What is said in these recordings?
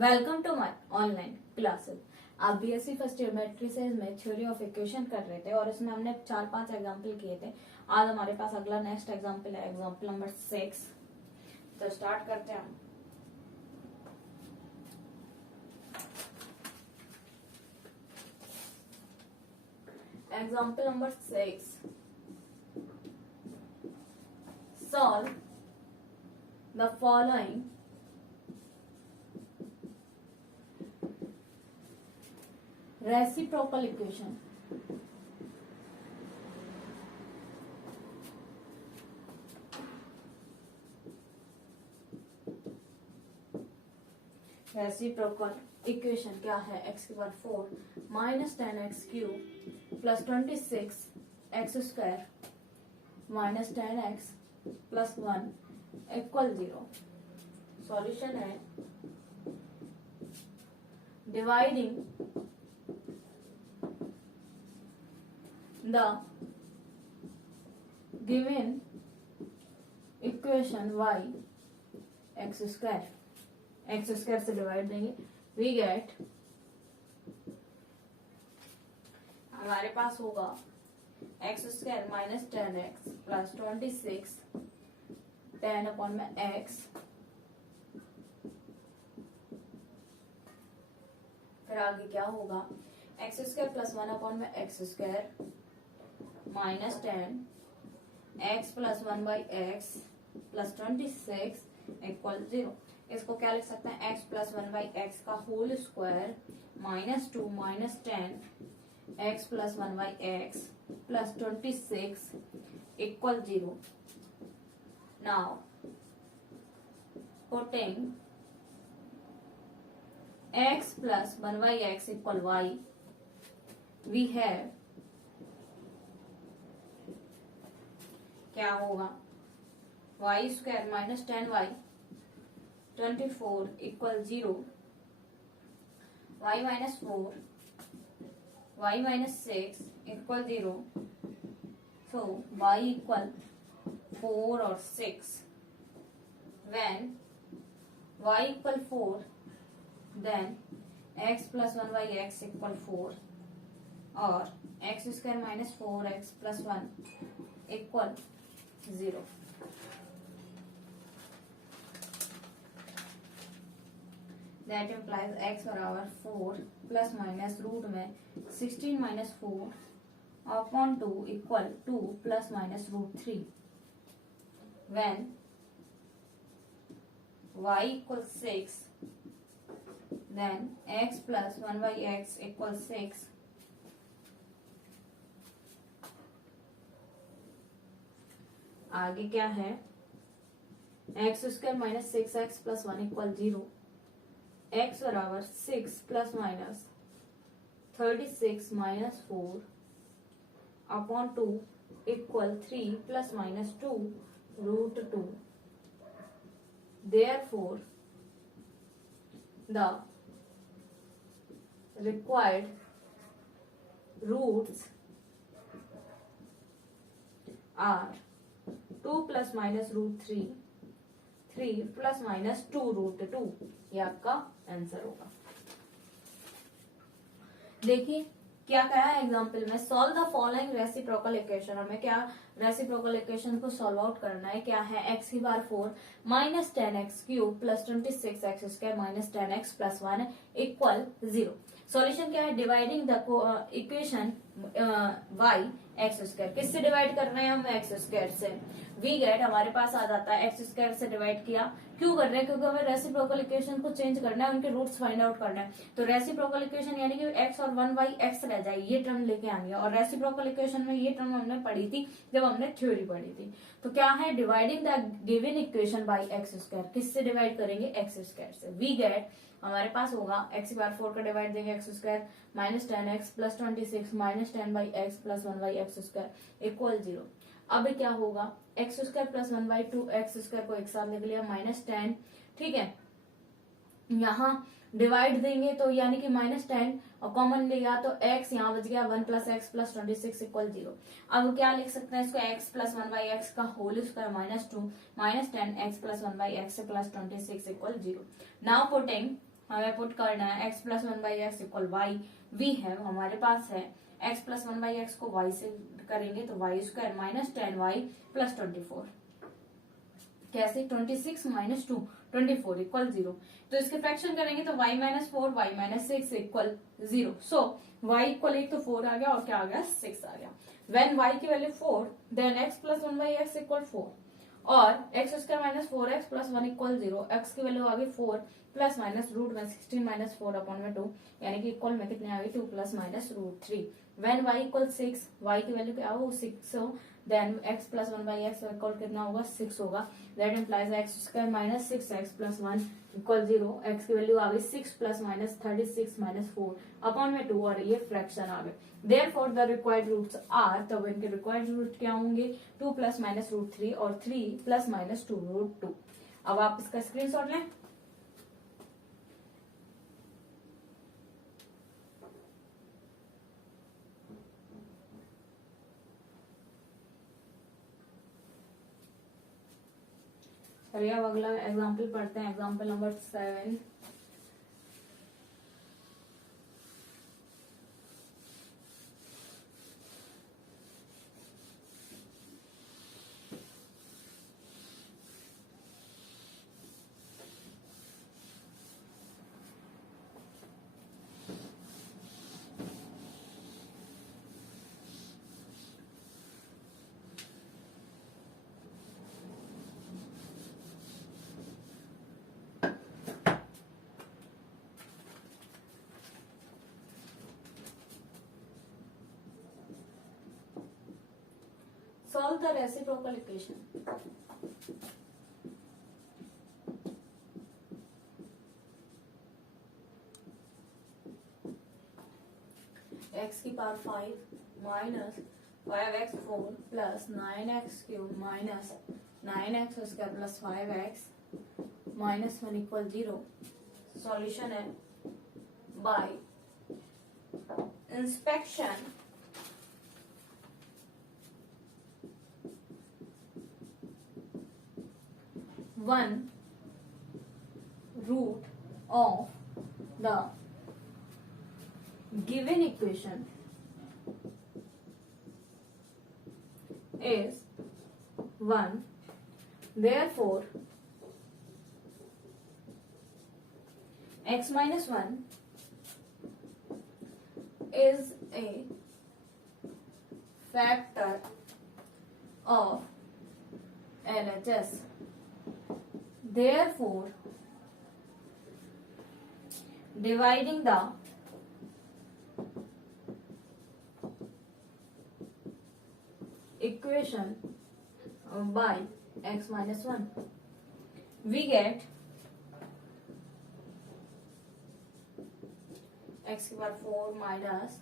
Welcome to my online classes. आप BSc first year matrices में theory of equation कर रहे थे और इसमें हमने 4-5 एग्जाम्पल किए थे। आज हमारे पास अगला नेक्स्ट एग्जाम्पल है, एग्जाम्पल नंबर 6। तो स्टार्ट करते हैं हम। Example number 6, solve the following reciprocal equation. Reciprocal equation क्या है? x की power 4 minus 10x cube plus 26 x square minus 10x plus 1 equal 0। Solution है dividing the given equation y x square से divide देंगे, we get हमारे पास होगा x square minus 10x plus 26 10 upon में x, फिर आगे क्या होगा एक्स स्क्वायर प्लस 1 अपॉन में x square minus 10 x plus 1 by x plus 26 equal 0। इसको क्या लिख सकते हैं? एक्स प्लस 1 बाई एक्स का whole square minus 2 minus 10 x plus 1 by x plus 26 equal 0। Now putting x plus 1 by x equal y, we have क्या होगा? y square minus 10y 24 equal 0, y minus 4 y minus 6 equal 0। So y equal 4 और 6। when y equal 4 then x plus 1 by x equal 4 और x square minus 4x plus 1 equal 0। That implies x बराबर 4 plus minus root में 16 minus 4 upon 2 equal 2 plus minus root 3। when y equal 6 then x plus 1 by x equals 6। आगे क्या है? X square minus 6x plus 1 equal 0। एक्स बराबर 6 plus minus 36 minus 4 upon 2 equal 3 plus minus 2 root 2। Therefore the required roots are 2 plus minus root 3, 3 plus minus 2 root 2। ये आपका answer होगा। देखिए क्या कहा है एग्जाम्पल में, solve the following reciprocal equation. हमें क्या रेसिप्रोकल इक्वेशन को सॉल्व आउट करना है। क्या है? एक्स की बार 4 minus 10x cube plus 26 x square minus 10x plus 1 equal 0। Solution क्या है? Dividing the equation y x square. किससे डिवाइड कर रहे हैं हम? एक्स स्क्वायर से। वी गेट हमारे पास आ जाता है एक्स स्क्वायर से डिवाइड किया। क्यों कर रहे हैं? क्योंकि हमें रेसिप्रोकल इक्वेशन को चेंज करना है, उनके रूट्स फाइंड आउट करना है। तो रेसिप्रोकल इक्वेशन यानी कि x और 1 बाई एक्स रह जाए, ये टर्म लेके आनी है। और रेसिप्रोकल इक्वेशन में ये टर्म हमने पढ़ी थी जब हमने थ्योरी पढ़ी थी। तो क्या है? Dividing the given equation by x square. किससे डिवाइड करेंगे? एक्स स्क्वायर से। वी गेट हमारे पास होगा एक्स की बार 4 का डिवाइड देंगे x square minus 10x plus 26 minus 10 by x plus 1 by x square equal 0। अब क्या होगा? X square plus 1 by 2 x square को एक साथ लिख लिया माइनस 10। ठीक है, यहाँ डिवाइड देंगे तो यानी कि माइनस 10 और कॉमन लिया तो x यहाँ बच गया 1 प्लस एक्स प्लस 26 इक्वल 0। अब क्या लिख सकते हैं इसको? x प्लस 1 बाई एक्स का whole square minus 2 minus 10 x plus 1 by x plus 26 equal 0। Now putting हमें पुट करना है x plus one by x equal y, v है हमारे पास है, x plus one by x को y से करेंगे तो Y square minus 10y plus 24, कैसे 26 माइनस 2 24 इक्वल 0। तो इसके फ्रैक्शन करेंगे तो y minus 4 y minus 6 equal 0। So y equal एक तो 4 आ गया और क्या आ गया 6 आ गया। व्हेन y की value 4 then x plus one by x equal 4 और x square minus 4x plus 1 equal 0। x की वैल्यू आ गई 4 प्लस माइनस रूट में 16 माइनस 4 अपॉन में 2 यानी कि इक्वल में कितने आ गई 2 plus minus root 3। When y equal 6 y की वैल्यू क्या हो 6 हो then x plus one by x equal कितना होगा 6 होगा। That implies x square minus 6x plus 1 equal 0। x की वैल्यू आ गई 6 प्लस माइनस 36 माइनस 4 अपॉन में 2 और ये फ्रैक्शन आ गए। Therefore the required roots are, तब इनके रिक्वायर्ड रूट क्या होंगे 2 प्लस माइनस रूट 3 और 3 प्लस माइनस 2 रूट 2। अब आप इसका स्क्रीनशॉट लें। चलिए अब अगला एग्जाम्पल पढ़ते हैं, example number 7। Solve the reciprocal equation. X की power 5 minus 5x4 plus 9x³ minus 9x square plus 5x minus 1 equal 0। Solution है by inspection one root of the given equation is 1, therefore x minus 1 is a factor of LHS. Therefore, dividing the equation by x minus 1, we get x की power 4 minus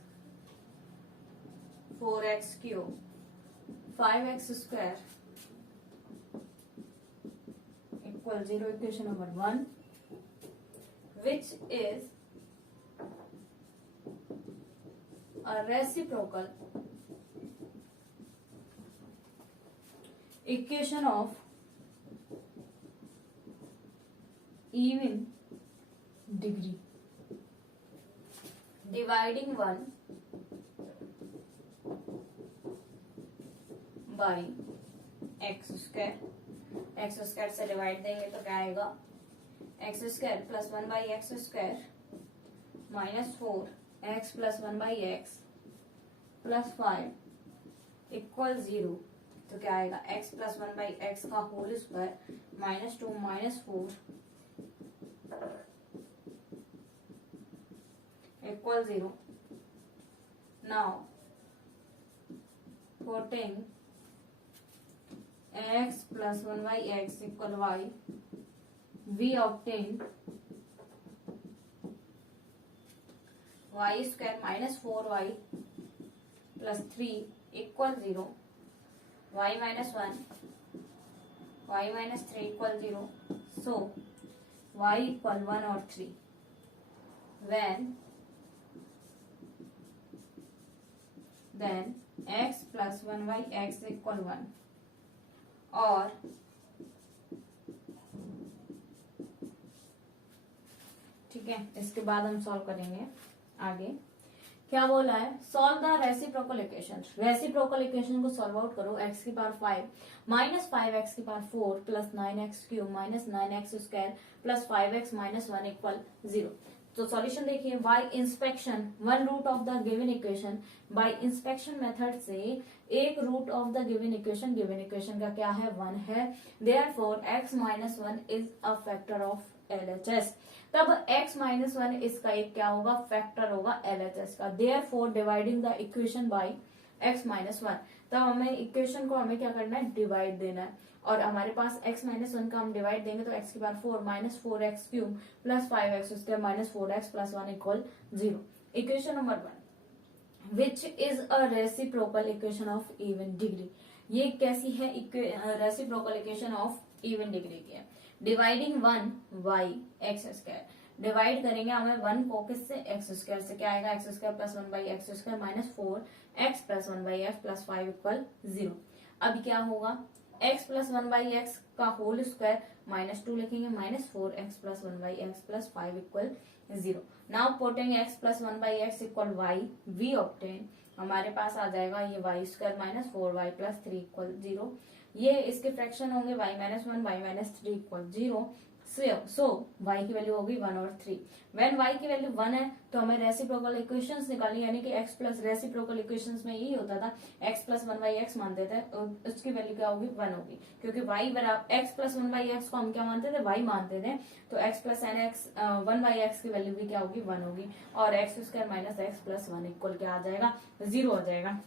4x³ 5x square equal 0, equation number 1, which is a reciprocal equation of even degree, dividing 1 by x square। X square से divide देंगे तो क्या आएगा x square plus 1 by x square minus 4x plus 1 by x plus 5 equal 0। तो क्या आएगा x plus 1 by x का whole square minus 2 minus 4 equal 0। Now putting x plus 1 by x equal y, we obtain y square minus 4y plus 3 equal 0, y minus 1, y minus 3 equal 0. So y equal 1 or 3 when then x plus 1 by x equal 1 और ठीक है, इसके बाद हम solve करेंगे आगे। क्या बोला है, solve the reciprocal equation. Reciprocal equation को सॉल्व आउट करो। एक्स की पावर 5 माइनस 5x की power 4 plus 9x cube minus 9x square plus 5x minus 1 equal 0। तो सॉल्यूशन देखिए, by inspection one root of the given equation. By inspection method से एक root of the given equation का क्या है, 1 है। Therefore x minus 1 is a factor of LHS। तब x minus 1 इसका एक क्या होगा, फैक्टर होगा LHS का। Therefore dividing the equation by x minus 1। तब हमें इक्वेशन को हमें क्या करना है, डिवाइड देना है। और हमारे पास x माइनस 1 का हम डिवाइड देंगे तो x की power 4 minus 4x cube plus 5x square minus 4x plus 1 equal 0। Equation number 1 which is a reciprocal equation of even degree. ये कैसी है, reciprocal equation of even degree की है। Dividing 1 y x square, divide करेंगे हमें 1 को किससे, x square से। क्या आएगा, x square plus 1 by x square minus 4x plus 1 by x plus 5 equal 0। अब क्या होगा, x प्लस 1 बाई एक्स का होल स्क्वायर माइनस 2 लिखेंगे minus 4x plus 1 by x plus 5 equal 0। Now putting x plus 1 by x equal y, we obtain, हमारे पास आ जाएगा ये y square minus 4y plus 3 equal 0। ये इसके फ्रैक्शन होंगे y minus 1 y minus 3 equal 0। So y की value होगी 1 और 3। व्हेन y की वैल्यू 1 है तो हमें रेसिप्रोकल इक्वेशंस निकालनी, यानी कि x प्लस रेसिप्रोकल इक्वेशंस में यही होता था, x प्लस 1 बाई एक्स मानते थे, उसकी वैल्यू क्या होगी, 1 होगी। क्योंकि y बराबर x प्लस 1 बाई एक्स को हम क्या मानते थे, y मानते थे। तो x प्लस एन एक्स 1 बाई एक्स की वैल्यू भी क्या होगी, 1 होगी। और x square minus x plus 1 equal क्या आ जाएगा, 0 हो जाएगा।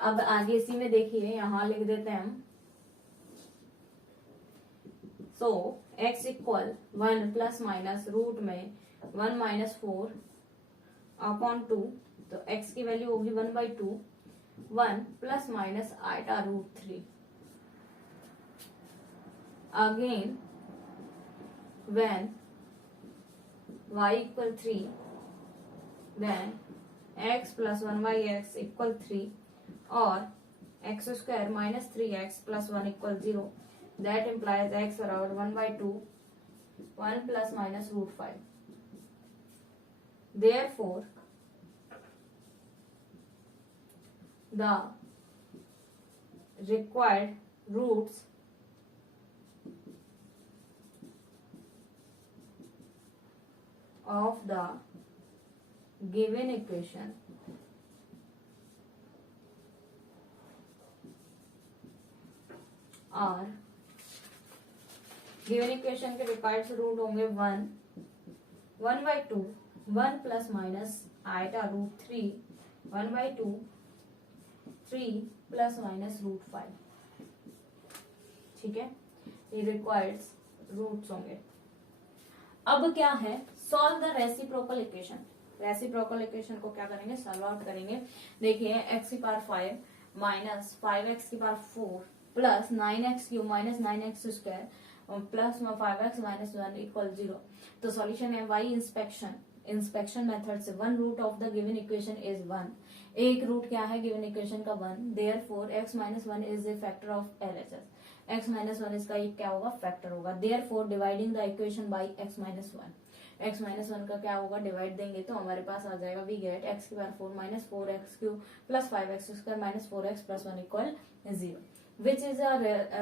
अब आगे इसी में देखिए, यहां लिख देते हैं हम। So x equal 1 plus minus root में 1 माइनस 4 अपॉन 2, तो x की वैल्यू होगी 1 by 2, 1 plus minus iota root 3। Again when y equal 3, then x plus 1 by x equal 3 और x square minus 3x plus 1 equal 0। That implies x around 1 by 2, 1 plus minus root 5. Therefore, the required roots of the given equation are, given equation के required root होंगे 1, 1 by 2, 1 plus minus iota root 3, 1 by 2, 3 plus minus root 5। ठीक है, ये required roots होंगे। अब क्या है, solve the reciprocal equation. Reciprocal equation को क्या करेंगे, सॉल्व आउट करेंगे। देखिए, x की पावर 5 माइनस 5x की power 4 plus 9x cube minus 9x square plus 5x minus 1 equal 0। तो सॉल्यूशन है y इंस्पेक्शन मेथड से one root of the given equation is 1। एक रूट क्या है गिवन इक्वेशन का, 1। Therefore x minus 1 is a factor of LHS। x minus 1 इसका एक क्या होगा, फैक्टर होगा। Therefore dividing the equation by x minus 1। x minus 1 का क्या होगा, डिवाइड देंगे तो हमारे पास आ जाएगा, वी गेट x की power 4 minus 4x cube plus 5x square minus 4x plus 1 equal 0। Which is a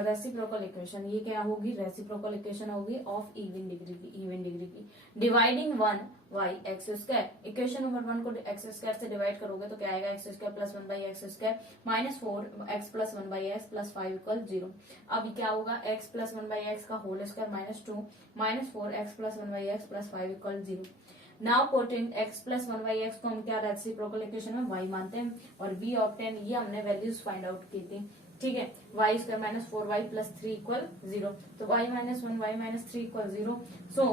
reciprocal equation. ये क्या होगी, रेसिप्रोकल इक्वेशन होगी ऑफ इवन डिग्री की। Dividing 1 by x square, equation number 1 को एक्स स्क्वायर से divide करोगे तो क्या आएगा, x square plus 1 by x square minus 4x plus 1 by x plus 5 equal 0। अब क्या होगा, x प्लस 1 बाई एक्स का whole square minus 2 minus 4x plus 1 by x plus 5 equal 0। Now putting x plus 1 by x को हम क्या reciprocal equation में y मानते हैं और v ऑब्टेन, ये हमने वैल्यूज फाइंड आउट की थी। ठीक है, y square minus 4y plus 3 equal 0। तो y minus 1 y minus 3 equal 0। So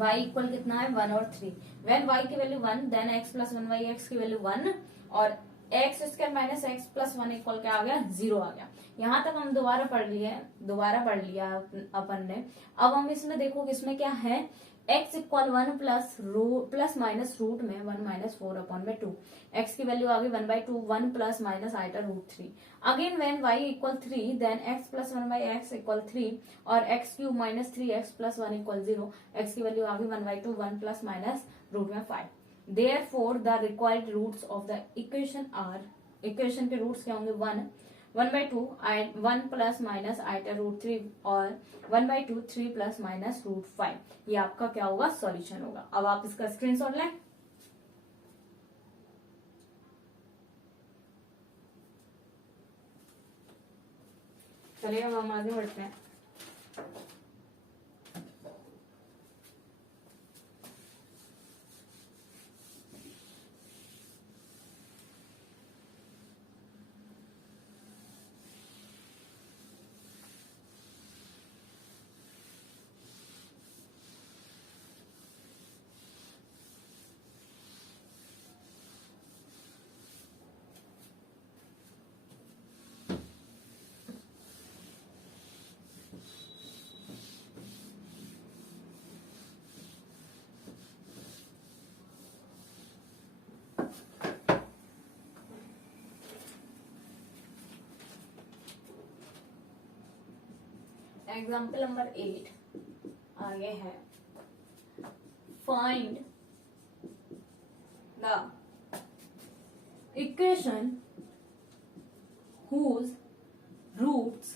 y equal कितना है, 1 और 3। व्हेन y की value 1, then x plus 1 y x की वैल्यू 1 और x square minus x plus 1 equal क्या आ गया, 0 आ गया। यहाँ तक हम दोबारा पढ़ लिया अपन ने। अब हम इसमें देखो, इसमें क्या है, x equal 1 plus minus root में 1 माइनस 4 अपॉन में 2। x की वैल्यू आ गई 1/2, 1 plus minus iota root 3। Again when y equal 3 then x plus 1/x equal 3 और x cube minus 3x plus 1 equal 0। x की वैल्यू आ गई 1/2, 1 प्लस माइनस रूट में 5। Therefore the required roots of the equation are, equation के roots क्या होंगे 1/2 1 plus minus iota root 3 और 1/2 3 plus minus root 5। ये आपका क्या होगा, सॉल्यूशन होगा। अब आप इसका स्क्रीनशॉट लें। चलिए अब हम आगे बढ़ते हैं। एग्जाम्पल नंबर 8 आगे है, find the equation whose roots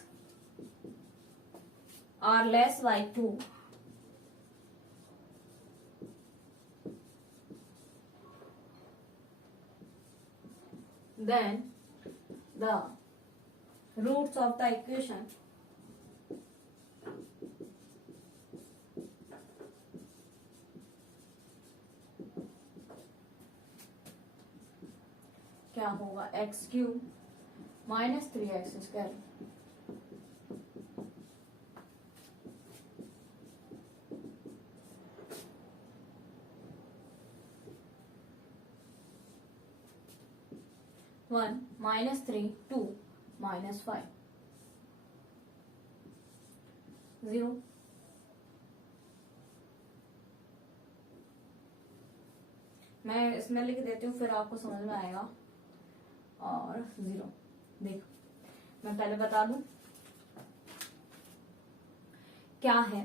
are less by 2 then the roots of the equation क्या होगा, x cube minus 3x square one minus 3 2 minus 5 0। मैं इसमें लिख देती हूँ फिर आपको समझ में आएगा। और 0 देखो, मैं पहले बता दूं क्या है।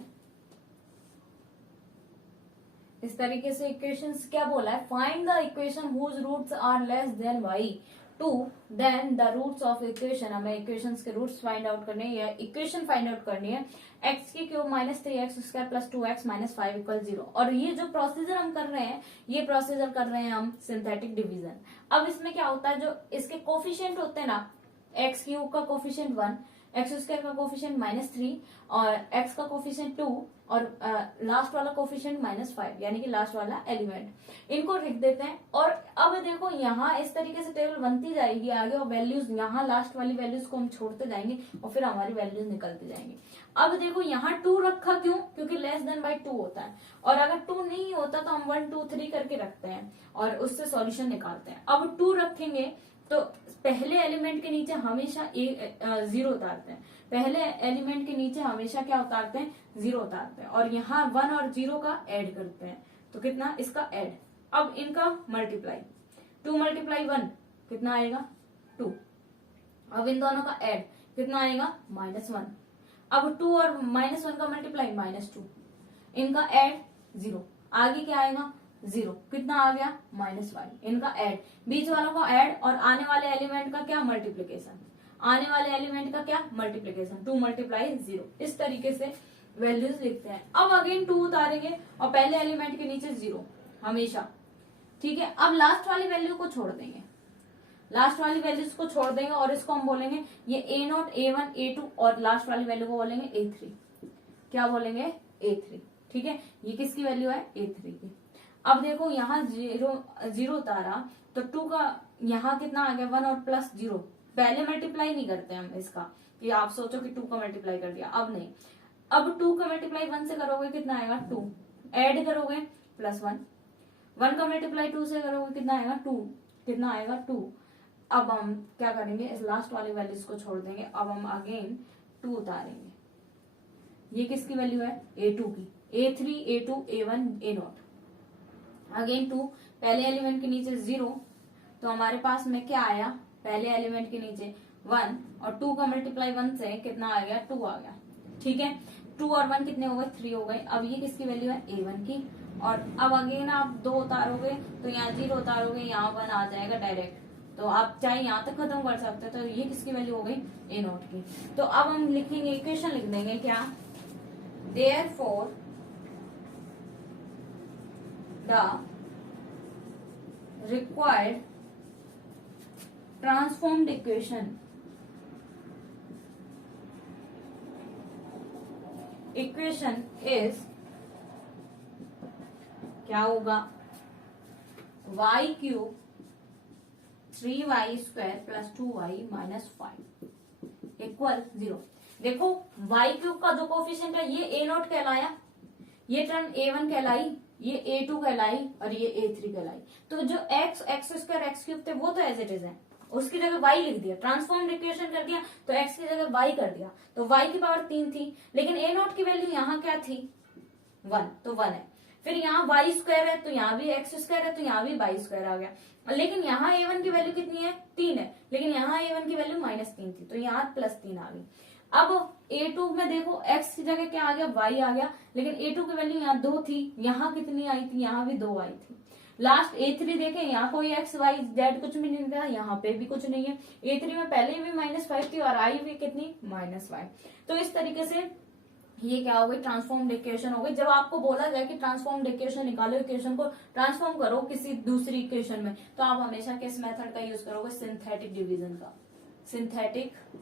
इस तरीके से इक्वेशंस क्या बोला है, find the equation whose roots are less than y 2 than the roots of equation. हमें इक्वेशंस के रूट्स फाइंड आउट करने हैं या इक्वेशन फाइंड आउट करनी है। x की cube minus 3x square plus 2x minus 5 equal 0। और ये जो प्रोसीजर हम कर रहे हैं, ये प्रोसीजर कर रहे हैं हम सिंथेटिक डिवीजन। अब इसमें क्या होता है, जो इसके कोफिशिएंट होते हैं ना, एक्स क्यूब का कोफिशिएंट 1, एक्स स्क्वायर का कोफिशिएंट माइनस 3 और एक्स का कोफिशिएंट 2 और लास्ट वाला कोफिशिएंट माइनस 5 यानी कि लास्ट वाला एलिमेंट, इनको लिख देते हैं। और अब देखो यहाँ इस तरीके से टेबल बनती जाएगी आगे और वैल्यूज यहाँ लास्ट वाली वैल्यूज को हम छोड़ते जाएंगे और फिर हमारी वैल्यूज निकलती जाएंगी। अब देखो यहाँ 2 रखा क्यों, क्योंकि लेस देन बाय 2 होता है और अगर 2 नहीं होता तो हम 1 2 3 करके रखते हैं और उससे सॉल्यूशन निकालते हैं। अब 2 रखेंगे तो पहले एलिमेंट के नीचे हमेशा 0 उतारते हैं, पहले एलिमेंट के नीचे हमेशा क्या उतारते हैं, 0 उतारते हैं और यहाँ 1 और 0 का ऐड करते हैं। तो कितना इसका ऐड, अब इनका मल्टीप्लाई 2 मल्टीप्लाई 1 कितना आएगा 2। अब इन दोनों का ऐड कितना आएगा -1। अब 2 और -1 का मल्टीप्लाई -2, इनका ऐड 0, आगे क्या आएगा 0, कितना आ गया -5। इनका ऐड, बीच वालों का ऐड और आने वाले एलिमेंट का क्या मल्टीप्लीकेशन, आने वाले एलिमेंट का क्या मल्टीप्लीकेशन, 2 मल्टीप्लाई 0। इस तरीके से वैल्यूज लिखते हैं। अब अगेन 2 उतारेंगे और पहले एलिमेंट के नीचे 0 हमेशा, ठीक है। अब लास्ट वाली वैल्यू को छोड़ देंगे, लास्ट वाली वैल्यूज को छोड़ देंगे और इसको हम बोलेंगे ये A0 A1 A2 और लास्ट वाली वैल्यू को बोलेंगे A3। क्या बोलेंगे A3, ठीक है। ये किसकी वैल्यू है A3 की। अब देखो यहाँ 0 उतारा तो 2 का यहाँ कितना आ गया 1 और प्लस 0। पहले मल्टीप्लाई नहीं करते हम इसका, ये आप सोचो कि 2 का मल्टीप्लाई कर दिया, अब नहीं। अब 2 का मल्टीप्लाई 1 से करोगे कितना आएगा 2, ऐड करोगे +1, 1 का मल्टीप्लाई 2 से करोगे कितना आएगा 2, कितना आएगा 2। अब हम क्या करेंगे, इस लास्ट वाली वैल्यूज को छोड़ देंगे। अब हम अगेन 2 उतारेंगे, ये किसकी वैल्यू है A2 की, A3 A2 A1 A0 again 2 पहले एलिमेंट के नीचे 0 तो हमारे पास में क्या आया पहले एलिमेंट के नीचे 1 और 2 का मल्टीप्लाई 1 से कितना आ गया 2 आ गया ठीक है 2 और 1 कितने हो गए 3 हो गए। अब ये किसकी वैल्यू है A1 की और अब अगेन आप 2 उतारोगे तो यहाँ 0 उतारोगे यहाँ 1 आ जाएगा डायरेक्ट तो आप चाहे यहाँ तक खत्म कर सकते हो तो ये किसकी वैल्यू हो गई A0 की। तो अब हम लिखेंगे इक्वेशन लिख देंगे क्या therefore the required transformed equation is क्या होगा y cube 3y square plus 2y minus 5 equal 0। देखो y क्यूब का जो कोफिशिएंट है ये A0 कहलाया ये टर्म A1 कहलाई ये A2 कहलाई और ये A3 कहलाई। तो जो x स्क्वायर x क्यूब थे वो तो एज इट इज है उसकी जगह y लिख दिया ट्रांसफॉर्म इक्वेशन कर दिया तो x की जगह y कर दिया तो y की पावर 3 थी लेकिन A0 की वैल्यू यहाँ क्या थी 1 तो 1 है। फिर यहाँ y स्क्वायर है तो यहाँ भी x स्क्वायर है तो यहाँ भी y स्क्वायर आ गया लेकिन यहाँ A1 की वैल्यू कितनी है 3 है लेकिन यहाँ A1 की वैल्यू -3 थी तो यहाँ +3 आ गई। अब A2 में देखो x की जगह क्या आ गया y आ गया लेकिन A2 की वैल्यू यहाँ 2 थी यहाँ कितनी आई थी यहाँ भी 2 आई थी। लास्ट A3 देखें यहाँ कोई x y z कुछ भी नहीं था यहाँ पे भी कुछ नहीं है A3 में पहले भी -5 थी और आई भी कितनी -5। तो इस तरीके से ये क्या हो गई ट्रांसफॉर्म्ड इक्वेशन हो गई। जब आपको बोला जाए कि ट्रांसफॉर्म्ड इक्वेशन निकालो इक्वेशन को ट्रांसफॉर्म करो किसी दूसरी इक्वेशन में तो आप हमेशा किस मेथड का यूज करोगे सिंथेटिक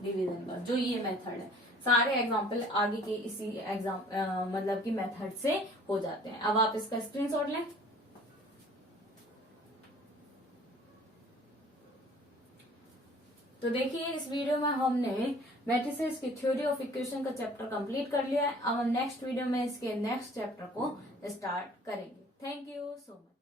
डिवीजन का जो ये मेथड है। सारे एग्जाम्पल आगे के इसी एग्जाम मतलब कि मेथड से हो जाते हैं। अब आप इसका स्क्रीनशॉट लें। तो देखिए इस वीडियो में हमने मैट्रिसेस की थ्योरी ऑफ इक्वेशन का चैप्टर कंप्लीट कर लिया है। अब हम नेक्स्ट वीडियो में इसके नेक्स्ट चैप्टर को स्टार्ट करेंगे। Thank you so much.